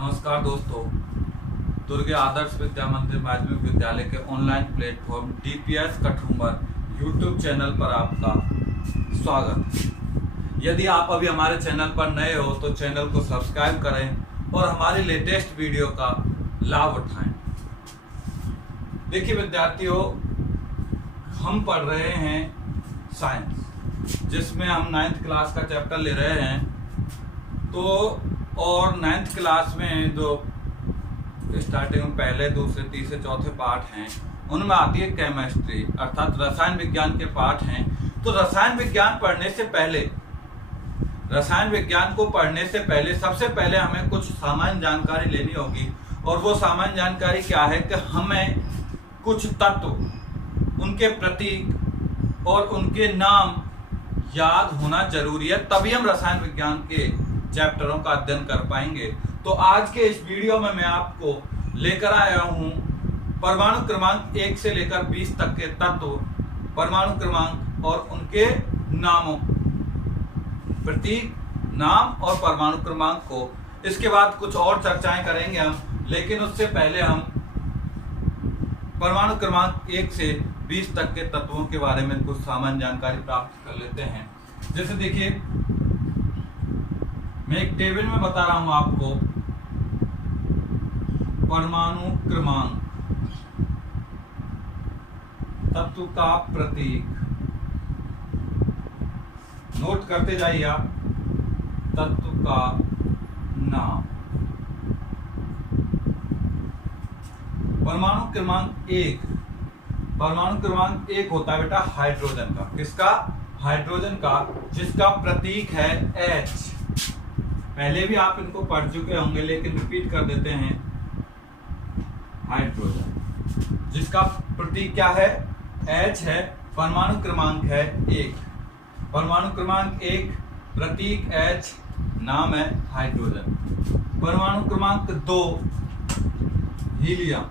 नमस्कार दोस्तों, दुर्गे आदर्श विद्या मंदिर माध्यमिक विद्यालय के online platform DPS Kathumbar YouTube channel पर आपका स्वागत। यदि आप अभी हमारे चैनल पर नए हो तो चैनल को सब्सक्राइब करें और हमारी लेटेस्ट वीडियो का लाभ उठाएं। देखिए विद्यार्थियों, हम पढ़ रहे हैं साइंस, जिसमें हम 9th क्लास का चैप्टर ले रहे हैं। तो और 9th क्लास में जो स्टार्टिंग में पहले, दूसरे, तीसरे, चौथे पाठ हैं, उनमें आती है केमिस्ट्री, अर्थात रसायन विज्ञान के पाठ हैं। तो रसायन विज्ञान पढ़ने से पहले, रसायन विज्ञान को पढ़ने से पहले सबसे पहले हमें कुछ सामान्य जानकारी लेनी होगी। और वो सामान्य जानकारी क्या है कि हमें कुछ तत्व, उनके प्रतीक और उनके नाम याद होना जरूरी है, तभी हम रसायन विज्ञान के चैप्टरों का अध्ययन कर पाएंगे। तो आज के इस वीडियो में मैं आपको लेकर आया हूं परमाणु क्रमांक 1 से लेकर 20 तक के तत्व, परमाणु क्रमांक और उनके नामों, प्रतीक, नाम और परमाणु क्रमांक को। इसके बाद कुछ और चर्चाएं करेंगे हम, लेकिन उससे पहले हम परमाणु क्रमांक 1 से 20 तक के तत्वों के बारे में कुछ सामान्य जानकारी प्राप्त कर लेते हैं। जैसे देखिए, मैं एक टेबल में बता रहा हूं आपको परमाणु क्रमांक, तत्व का प्रतीक, नोट करते जाइए आप, तत्व का नाम। परमाणु क्रमांक 1, परमाणु क्रमांक 1 होता है बेटा हाइड्रोजन का। किसका? हाइड्रोजन का, जिसका प्रतीक है H। पहले भी आप इनको पढ़ चुके होंगे, लेकिन रिपीट कर देते हैं। हाइड्रोजन, जिसका प्रतीक क्या है? H है। परमाणु क्रमांक है 1, परमाणु क्रमांक 1, प्रतीक H, नाम है हाइड्रोजन। परमाणु क्रमांक 2 हीलियम,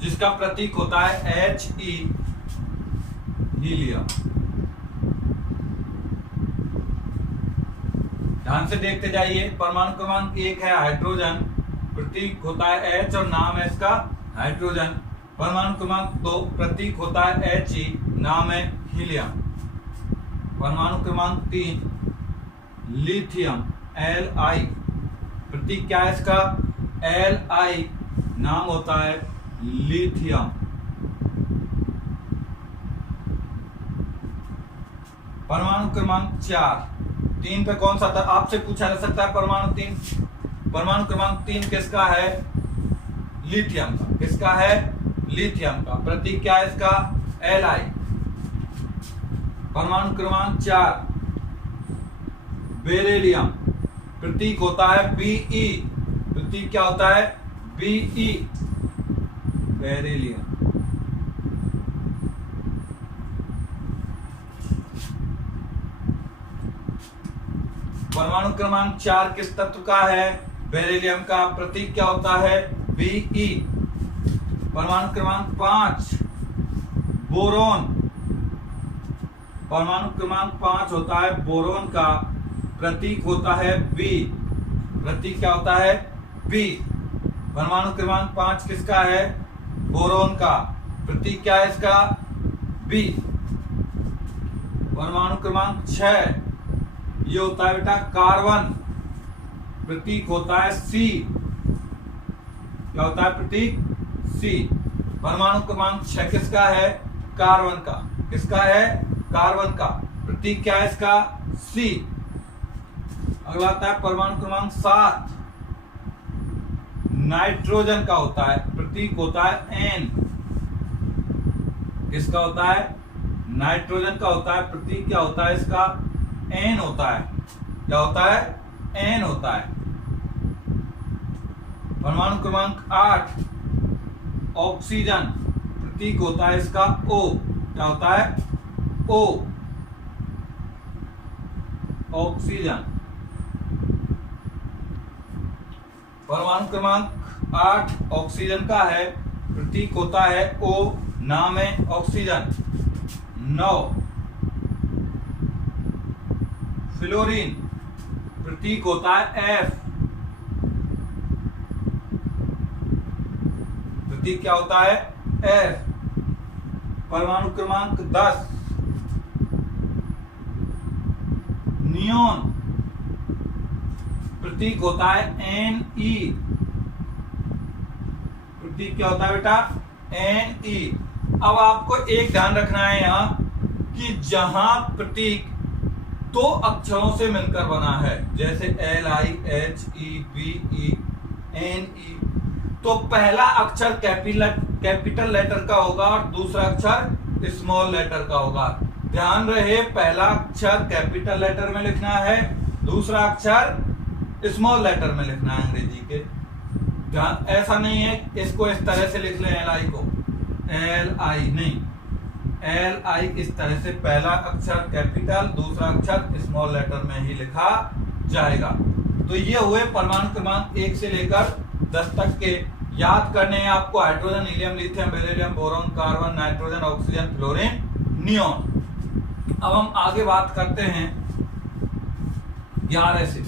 जिसका प्रतीक होता है He, हीलियम। ध्यान से देखते जाइए, परमाणु क्रमांक 1 है हाइड्रोजन, प्रतीक होता है H और नाम है इसका हाइड्रोजन। परमाणु क्रमांक 2 प्रतीक होता है He, नाम है हीलियम। परमाणु क्रमांक 3 लिथियम, Li, प्रतीक क्या है इसका? Li, नाम होता है लिथियम। परमाणु क्रमांक 4, 3 पे कौन सा था आपसे पूछा जा सकता है? परमाणु 3, परमाणु क्रमांक 3 किसका है? लिथियम का। किसका है? लिथियम का। प्रतीक क्या है इसका? Li। परमाणु क्रमांक 4 बेरिलियम, प्रतीक होता है Be, प्रतीक क्या होता है? Be, beryllium. परमाणु क्रमांक 4 किस तत्व का है? बेरिलियम का। प्रतीक क्या होता है? Be। परमाणु क्रमांक 5 बोरोन, परमाणु क्रमांक 5 होता है बोरोन का, प्रतीक होता है B, प्रतीक क्या होता है? B। परमाणु क्रमांक 5 किसका है? बोरोन का। प्रतीक क्या है इसका? B। परमाणु क्रमांक 6 ये होता है बेटा कार्बन, प्रतीक होता है C। क्या होता है प्रतीक? C। परमाणु क्रमांक 6 किसका है? कार्बन का। किसका है? कार्बन का। प्रतीक क्या है इसका? C। अगला आता है परमाणु क्रमांक 7 नाइट्रोजन का होता है, प्रतीक होता है N। किसका होता है? नाइट्रोजन का होता है, प्रतीक क्या होता है इसका? N होता है। क्या होता है? N होता है। परमाणु क्रमांक 8 ऑक्सीजन, प्रतीक होता है इसका O। क्या होता है? O, oxygen. परमाणु क्रमांक 8 ऑक्सीजन का है, प्रतीक होता है O, नाम है ऑक्सीजन। 9 फ्लोरीन, प्रतीक होता है F, प्रतीक क्या होता है? F। परमाणु क्रमांक 10 नियोन, प्रतीक होता है Ne। प्रतीक क्या होता है बेटा? Ne। अब आपको एक ध्यान रखना है यहां कि जहां प्रतीक दो अक्षरों से मिलकर बना है, जैसे LIHEBENE, तो पहला अक्षर कैपिटल लेटर का होगा और दूसरा अक्षर स्मॉल लेटर का होगा। ध्यान रहे, पहला अक्षर कैपिटल लेटर में लिखना है, दूसरा अक्षर स्मॉल लेटर में लिखना है अंग्रेजी के। ध्यान, ऐसा नहीं है इसको इस तरह से लिख लें, LI को LI नहीं, LI इस तरह से पहला अक्षर कैपिटल, दूसरा अक्षर स्मॉल लेटर में ही लिखा जाएगा। तो ये हुए परमाणु क्रमांक 1 से लेकर 10 तक के। याद करने हैं आपको hydrogen, helium, lithium, beryllium, boron, carbon, nitrogen, oxygen, fluorine, neon. अब हम आगे बात करते हैं 11 से।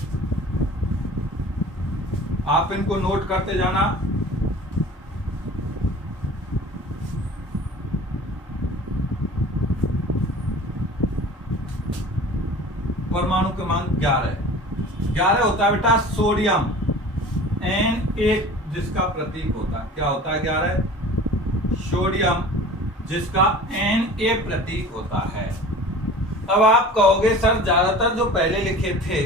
आप इनको नोट करते जाना। परमाणु क्रमांक 11 होता है बेटा सोडियम, Na, जिसका प्रतीक होता है, क्या होता है 11? सोडियम, जिसका Na प्रतीक होता है। अब आप कहोगे सर ज्यादातर जो पहले लिखे थे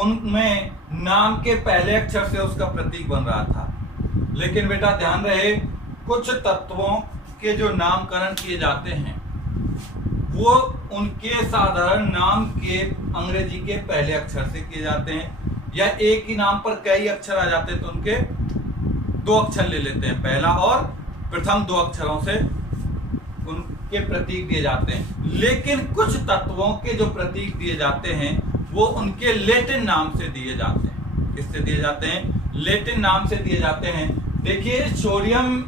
उनमें नाम के पहले अक्षर से उसका प्रतीक बन रहा था, लेकिन बेटा ध्यान रहे, कुछ तत्वों के जो नामकरण किए जाते हैं वो उनके साधारण नाम के अंग्रेजी के पहले अक्षर से किए जाते हैं, या एक ही नाम पर कई अक्षर आ जाते हैं तो उनके दो अक्षर ले लेते हैं, पहला और प्रथम दो अक्षरों से उनके प्रतीक दिए जाते हैं। लेकिन कुछ तत्वों के जो प्रतीक दिए जाते हैं वो उनके लैटिन नाम से दिए जाते हैं। किससे दिए जाते हैं? लैटिन नाम से दिए जाते हैं। देखिए सोडियम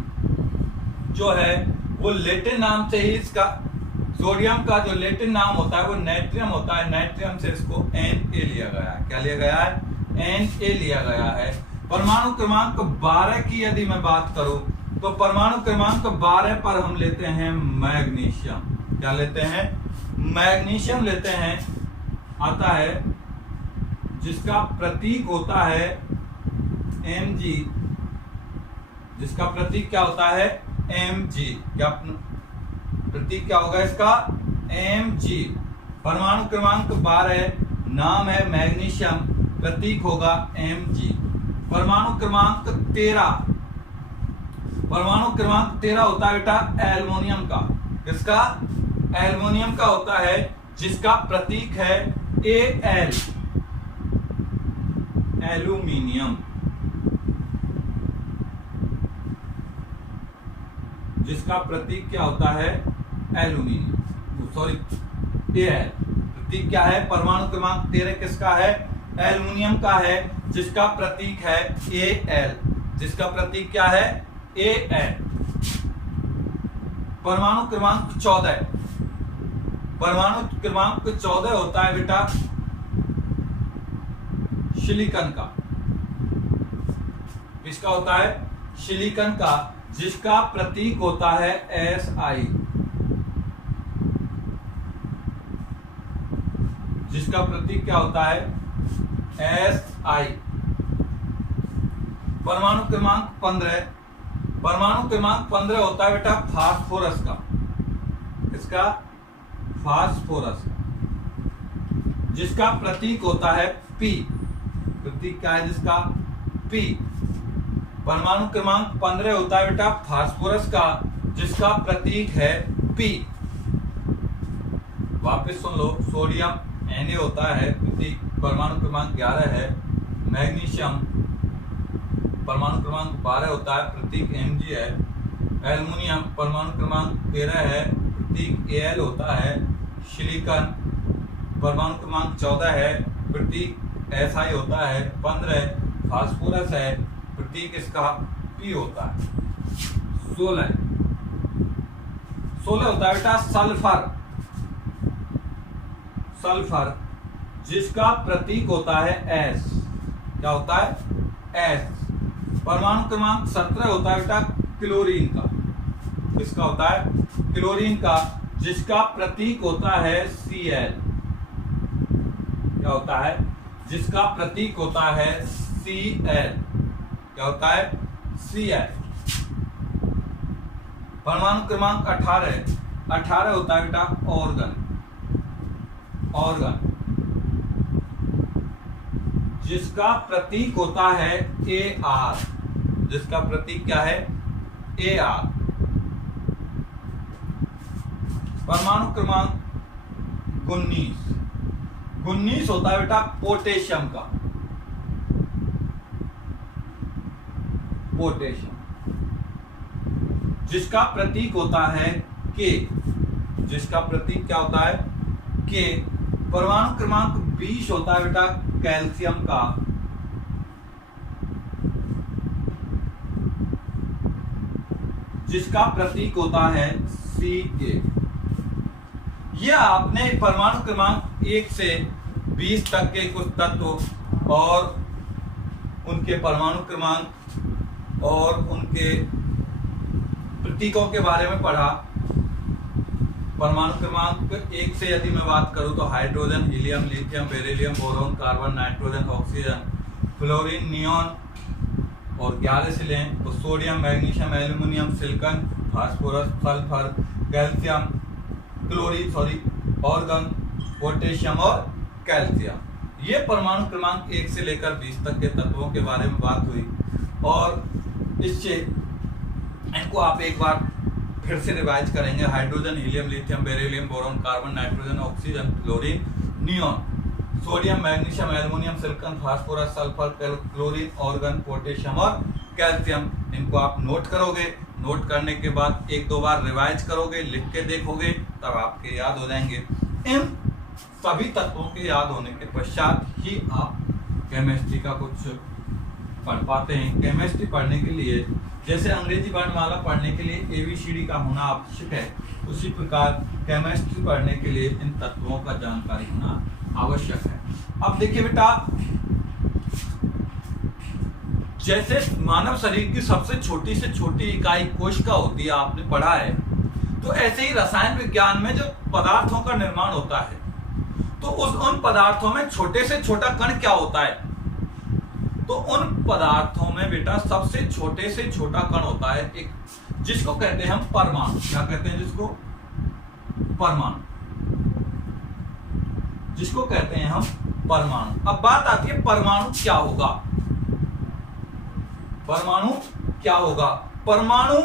जो है वो लैटिन नाम से ही, इसका सोडियम का जो लैटिन नाम होता है वो नाइट्रियम होता है। नाइट्रियम से इसको Na लिया गया है। क्या लिया गया है? Na लिया गया है। परमाणु क्रमांक 12 की यदि मैं बात करूं तो परमाणु क्रमांक 12 पर हम लेते हैं मैग्नीशियम। क्या लेते हैं? मैग्नीशियम लेते हैं। आता है जिसका प्रतीक होता है Mg, जिसका प्रतीक क्या होता है? Mg। क्या प्रतीक क्या होगा इसका? Mg। परमाणु क्रमांक 12, नाम है मैग्नीशियम, प्रतीक होगा Mg। परमाणु क्रमांक 13, परमाणु क्रमांक 13 होता है बेटा एल्युमिनियम का। किसका? एल्युमिनियम का होता है, जिसका प्रतीक है Al, एल्यूमिनियम, जिसका प्रतीक क्या होता है? Aluminium, sorry Al। प्रतीक क्या है? परमाणु क्रमांक 13 किसका है? एल्युमिनियम का है, जिसका प्रतीक है Al। जिसका प्रतीक क्या है? Al। परमाणु क्रमांक 14, परमाणु क्रमांक 14 होता है बेटा सिलिकॉन का। किसका होता है? सिलिकॉन का, जिसका प्रतीक होता है Si। जिसका प्रतीक क्या होता है? Si। परमाणु क्रमांक 15, परमाणु क्रमांक 15 होता है बेटा फास्फोरस का। इसका फास्फोरस, जिसका प्रतीक होता है P। प्रतीक क्या है जिसका? P। परमाणु क्रमांक 15 होता है बेटा फास्फोरस का, जिसका प्रतीक है P। वापस सुन लो, सोडियम Na होता है, प्रतीक परमाणु क्रमांक 11 है। मैग्नीशियम परमाणु क्रमांक 12 होता है, प्रतीक Mg है। एल्युमिनियम परमाणु क्रमांक 13 है, प्रतीक Al होता है। सिलिकॉन परमाणु क्रमांक 14 है, प्रतीक Si होता है। 15 फास्फोरस है, प्रतीक इसका P होता है। 16 होता है बेटा सल्फर। सल्फर, जिसका प्रतीक होता है S। क्या होता है? S। परमाणु क्रमांक 17 होता है बेटा क्लोरीन का। किसका होता है? क्लोरीन का, जिसका प्रतीक होता है Cl। क्या होता है? जिसका प्रतीक होता है Cl। क्या होता है? Cl। परमाणु क्रमांक 18 होता है बेटा ऑर्गन। जिसका प्रतीक होता है Ar। जिसका प्रतीक क्या है? Ar। परमाणु क्रमांक 19 होता है बेटा पोटेशियम का। जिसका प्रतीक होता है K। जिसका प्रतीक क्या होता है? K। परमाणु क्रमांक 20 होता है बेटा कैल्शियम का। जिसका प्रतीक होता है Ca। यह आपने परमाणु क्रमांक 1 से 20 तक के कुछ तत्व और उनके परमाणु क्रमांक और उनके प्रतीकों के बारे में पढ़ा। परमाणु क्रमांक 1 से यदि मैं बात करूं तो hydrogen, helium, lithium, beryllium, boron, carbon, nitrogen, oxygen, fluorine, neon और 11 से लें तो sodium, magnesium, aluminium, silicon, phosphorus, sulphur, calcium, chlorine organ, potassium और कैल्शियम। ये परमाणु क्रमांक 1 से लेकर 20 तक के तत्वों के बारे में बात हुई और इससे इनको आप एक बार फिर से रिवाइज करेंगे। Hydrogen, helium, lithium, beryllium, boron, carbon, nitrogen, oxygen, chlorine, neon, sodium, magnesium, aluminium, silicon, phosphorus, sulphur, chlorine, organ, potassium और कैल्शियम। इनको आप नोट करोगे। नोट करने के बाद 1-2 बार रिवाइज करोगे, लिख के देखोगे, तब आपके याद हो जाएंगे। इन सभी तत्वों के याद होने के पश्चात ही आप केमिस्ट्री का कुछ पढ़ पाते हैं। केमिस्ट्री पढ़ने के लिए जैसे अंग्रेजी वर्णमाला पढ़ने के लिए ABCD का होना आवश्यक है, उसी प्रकार केमिस्ट्री पढ़ने के लिए इन तत्वों का जानकारी होना आवश्यक है। अब देखिए बेटा, जैसे मानव शरीर की सबसे छोटी से छोटी इकाई कोशिका होती है, आपने पढ़ा है, तो ऐसे ही रसायन विज्ञान में जो पदार्थों का निर्माण होता है, तो उन पदार्थों में छोटे से छोटा कण क्या होता है? तो उन पदार्थों में बेटा सबसे छोटे से छोटा कण होता है एक, जिसको कहते हैं हम परमाणु। क्या कहते हैं जिसको? परमाणु। जिसको कहते हैं हम परमाणु। अब बात आती है परमाणु क्या होगा? परमाणु क्या होगा? परमाणु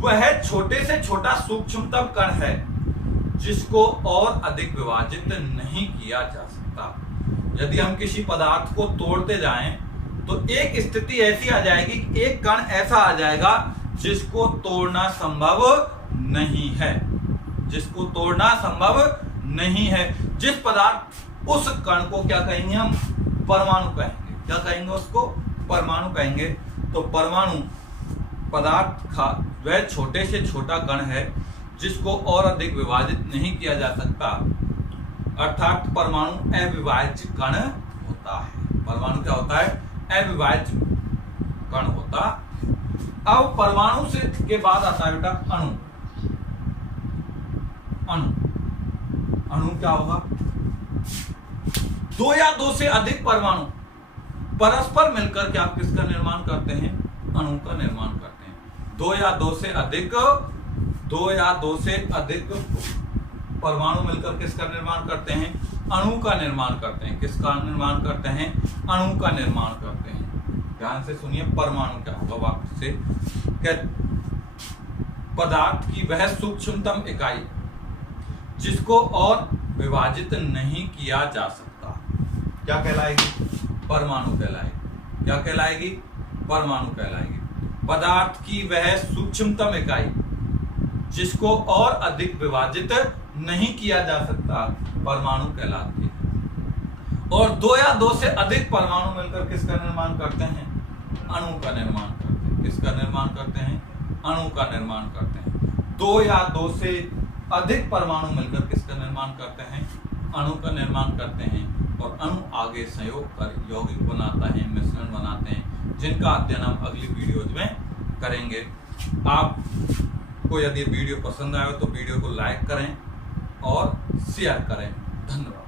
वह छोटे से छोटा सूक्ष्मतम कण है जिसको और अधिक विभाजित नहीं किया जा सकता। यदि हम किसी पदार्थ को तोड़ते जाएं तो एक स्थिति ऐसी आ जाएगी कि एक कण ऐसा आ जाएगा जिसको तोड़ना संभव नहीं है। जिसको तोड़ना संभव नहीं है। जिस पदार्थ, उस कण को क्या कहेंगे हम? परमाणु कहेंगे। क्या कहेंगे उसको? परमाणु कहेंगे। तो परमाणु पदार्थ का वह छोटे से छोटा कण है जिसको और अधिक विभाजित नहीं किया जा सकता, अर्थात परमाणु अविभाज्य कण होता है। परमाणु क्या होता है? अविभाज्य कण होता। अब परमाणु से के बाद आता है बेटा अणु। अणु क्या होगा? 2 या 2 से अधिक परमाणु परस्पर मिलकर क्या किसका निर्माण करते हैं? अणु का निर्माण करते हैं। 2 या 2 से अधिक परमाणु मिलकर किसका निर्माण करते हैं? अणु का निर्माण करते हैं। किसका निर्माण करते हैं? अणु का निर्माण करते हैं। ध्यान से सुनिए, परमाणु क्या होगा वापस से? पदार्थ की वह सूक्ष्मतम इकाई जिसको और विभाजित नहीं किया जा सकता, क्या कहलाएगी? परमाणु कहलाएगी। क्या कहलाएगी? परमाणु कहलाएगी। पदार्थ की वह सूक्ष्मतम इकाई जिसको और अधिक विभाजित नहीं किया जा सकता, परमाणु कहलाती है। और 2 या 2 से अधिक परमाणु मिलकर किसका निर्माण करते हैं? अणु का निर्माण करते हैं। किसका निर्माण करते हैं? अणु का निर्माण करते हैं। 2 या 2 से अधिक परमाणु मिलकर किसका निर्माण करते हैं? अणु का निर्माण करते हैं। और अणु आगे संयोग कर यौगिक बनाता है, मिश्रण बनाते हैं, जिनका अध्ययन हम अगली वीडियोज में करेंगे। आपको यदि वीडियो पसंद आए तो वीडियो को लाइक करें और शेयर करें। धन्यवाद।